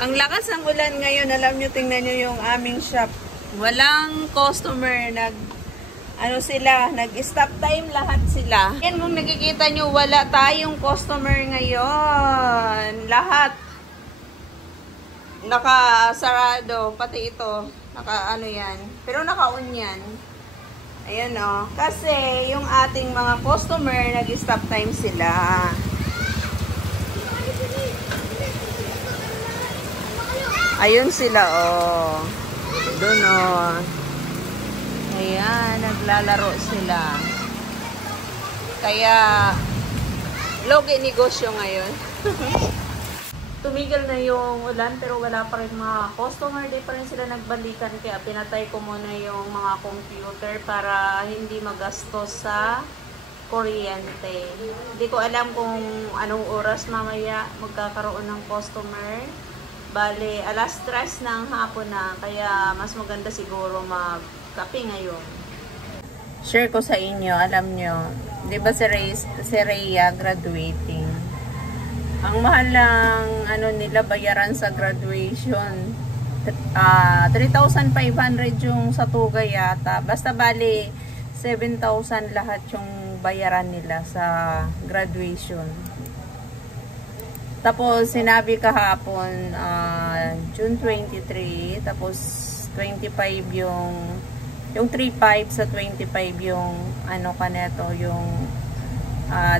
Ang lakas ng ulan ngayon. Alam nyo, tingnan nyo yung aming shop. Walang customer. Nag-stop time lahat sila. Yan, kung nakikita nyo, wala tayong customer ngayon. Lahat. Nakasarado. Pati ito. Naka-ano yan. Pero naka-on yan. Ayan o. Kasi yung ating mga customer, nag-stop time sila. Ayun sila, oh. Doon, oh. Ayan, naglalaro sila. Kaya, logi negosyo ngayon. Tumigil na yung ulan, pero wala pa rin mga customer. Di pa rin sila nagbalikan. Kaya pinatay ko muna yung mga computer para hindi magastos sa kuryente. Hindi ko alam kung anong oras mamaya magkakaroon ng customer. Bale, alas 3 ng hapon na, kaya mas maganda siguro magkape ngayon. Share ko sa inyo, alam nyo, di ba si Rhea graduating? Ang mahal lang nila bayaran sa graduation. 3,500 yung sa Tugay yata. Basta bale, 7,000 lahat yung bayaran nila sa graduation. Tapos, sinabi kahapon, June 23, tapos 25 yung 3.5 sa 25 yung, yung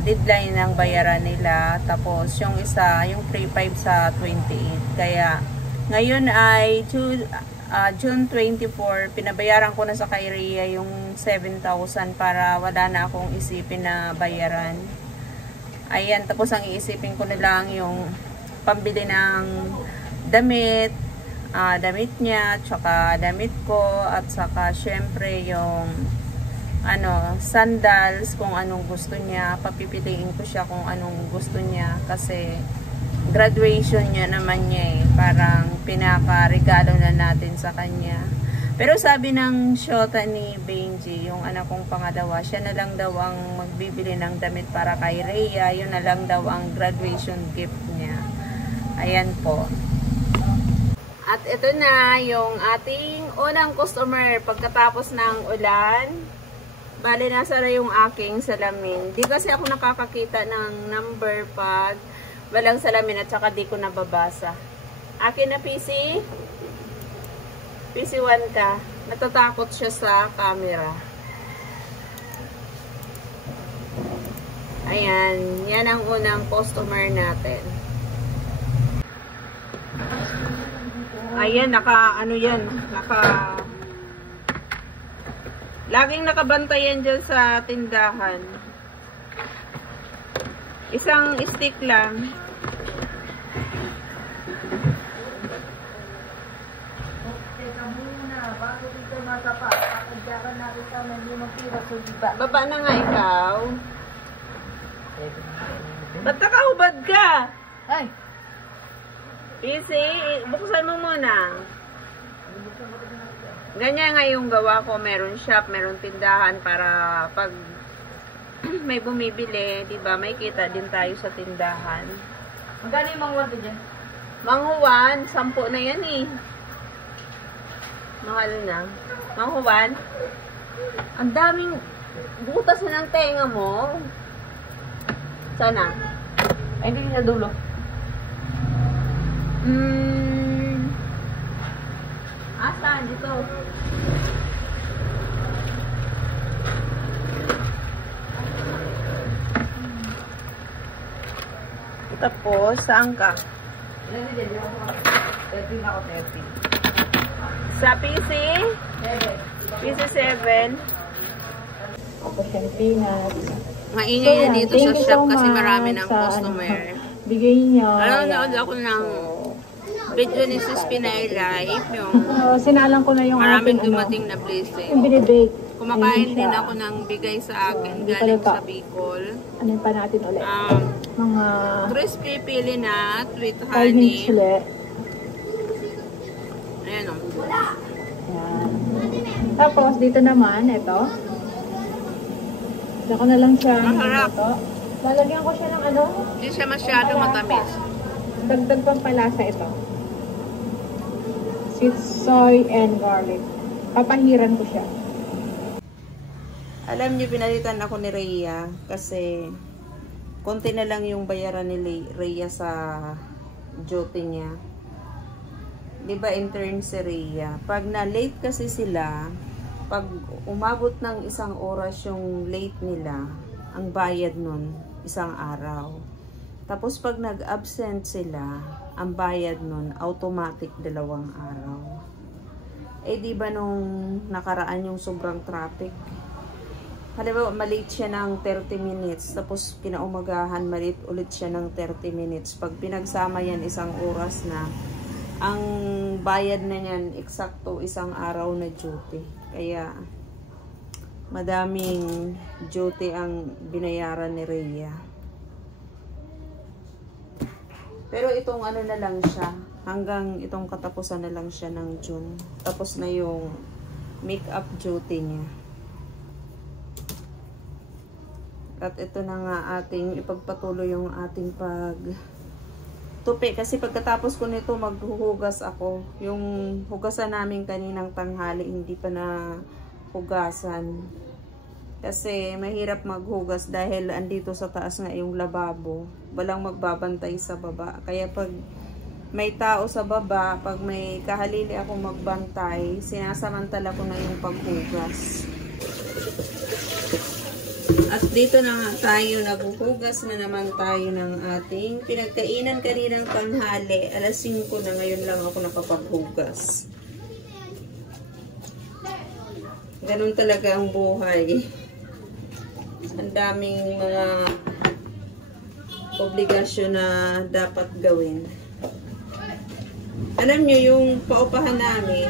deadline ng bayaran nila. Tapos, yung isa, yung 3.5 sa 28. Kaya, ngayon ay June 24, pinabayaran ko na sa kay Rhea yung 7,000 para wala na akong isipin na bayaran. Ayan, tapos ang iisipin ko na lang yung pambili ng damit, damit niya, tsaka damit ko, at saka syempre yung sandals, kung anong gusto niya. Papipiliin ko siya kung anong gusto niya kasi graduation niya naman niya eh. Parang pinaka-regalo na natin sa kanya. Pero sabi ng shota ni Benji, yung anak kong pangalawa, siya na lang daw ang magbibili ng damit para kay Rhea. Yun na lang daw ang graduation gift niya. Ayan po. At ito na yung ating unang customer pagkatapos ng ulan. Bali, nasa na yung aking salamin. Di kasi ako nakakakita ng number pag walang salamin at saka di ko nababasa. Akin na PC. PC1 ka. Natatakot siya sa camera. Ayan. Yan ang unang customer natin. Ayan, laging nakabantayan dyan sa tindahan. Isang stick lang. Baba na nga ikaw. Ba't nakahubad ka? Ay! Easy, buksan mo muna. Ganyan nga yung gawa ko. Meron shop, meron tindahan para pag may bumibili, diba, may kita din tayo sa tindahan. Magkano yung manghuwan dyan? Manghuwan, 10 na yan eh. Mahal na. Manghuwan? Ang daming butas na ng tenga mo. Sana? Ay, hindi sa dulo. Asan? Dito. Tapos, saan ka? 13 ako, 13. Sa PC? PC 7. Ako siyang peanuts. Maingay na dito sa shop kasi marami ng customer. Bigay niya. Nanonood ako ng video ni Sis Pinay Live. Yung sinalang ko na yung maraming dumating na blessing. Yung binibake. Kumakain din ako ng bigay sa akin galing sa Bicol. Ano pa natin ulit? Mga crispy pili nut with honey. Ayan o. Ayan. Tapos dito naman, ito. Dito ko na lang siya. Masarap. Lalagyan ko siya ng ano? Hindi siya masyado matamis. Dagdag pampalasa ito. sweet soy and garlic. Papahiran ko siya. Alam niyo, pinalitan ako ni Rhea kasi konti na lang yung bayaran ni Rhea sa duty niya. Diba intern si Rhea? Pag na-late kasi sila, pag umabot ng 1 oras yung late nila, ang bayad nun 1 araw. Tapos pag nag-absent sila, ang bayad nun automatic 2 araw. Eh diba nung nakaraan yung sobrang traffic? Halimbawa, malate siya ng 30 minutes, tapos kinaumagahan, malate ulit siya ng 30 minutes. Pag pinagsama yan 1 oras na, ang bayad na yan, eksakto 1 araw na duty. Kaya, madaming duty ang binayaran ni Rhea. Pero itong ano na lang siya, hanggang itong katapusan na lang siya ng June. Tapos na yung make-up duty niya. At ito na nga ating ipagpatuloy yung ating pagtupi. Kasi pagkatapos ko nito maghuhugas ako. Yung hugasan namin kaninang tanghali hindi pa na hugasan. Kasi mahirap maghugas dahil andito sa taas nga yung lababo. Walang magbabantay sa baba. Kaya pag may tao sa baba, pag may kahalili ako magbantay, sinasamantala ko na yung paghugas. At dito na nga tayo, naghuhugas na naman tayo ng ating pinagkainan kaninang tanghali. Alas 5 na, ngayon lang ako nakapaghugas. Ganun talaga ang buhay. Ang daming mga obligasyon na dapat gawin. Alam nyo, yung paupahan namin,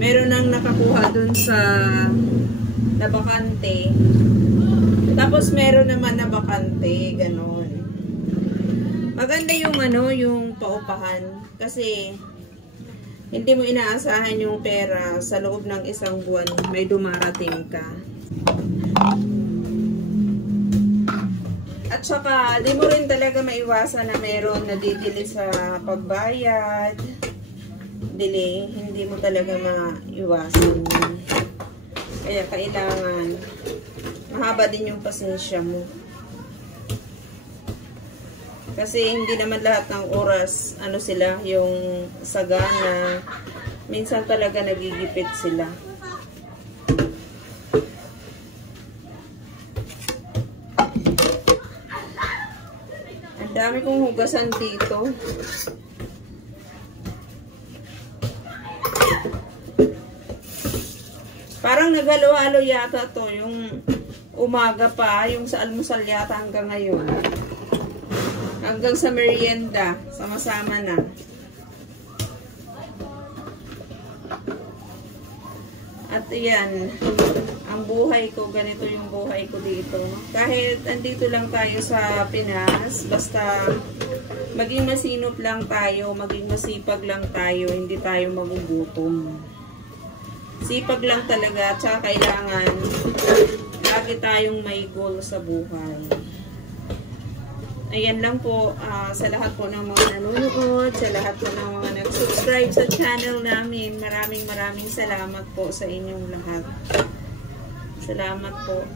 meron nang nakakuha dun sa na bakante. Tapos meron naman na bakante, ganun. Maganda yung yung paupahan kasi hindi mo inaasahan yung pera sa loob ng 1 buwan may dumarating ka. At saka di mo rin talaga maiwasan na meron na didili sa pagbayad. Dili, hindi mo talaga maiwasan. Kaya kailangan mahaba din yung pasensya mo. Kasi hindi naman lahat ng oras sila yung sagana. Minsan talaga nagigipit sila. Ang dami kong hugasan dito. Parang naghalo-halo yata to, yung umaga pa, yung sa almusal yata hanggang ngayon. Hanggang sa merienda, sama-sama na. At yan, ang buhay ko, ganito yung buhay ko dito. Kahit andito lang tayo sa Pinas, basta maging masinop lang tayo, maging masipag lang tayo, hindi tayo magugutom. Sipag lang talaga, at saka kailangan lagi tayong may goal sa buhay. Ayan lang po, sa lahat po ng mga nanonood, sa lahat po ng mga nag-subscribe sa channel namin, maraming salamat po sa inyong lahat. Salamat po.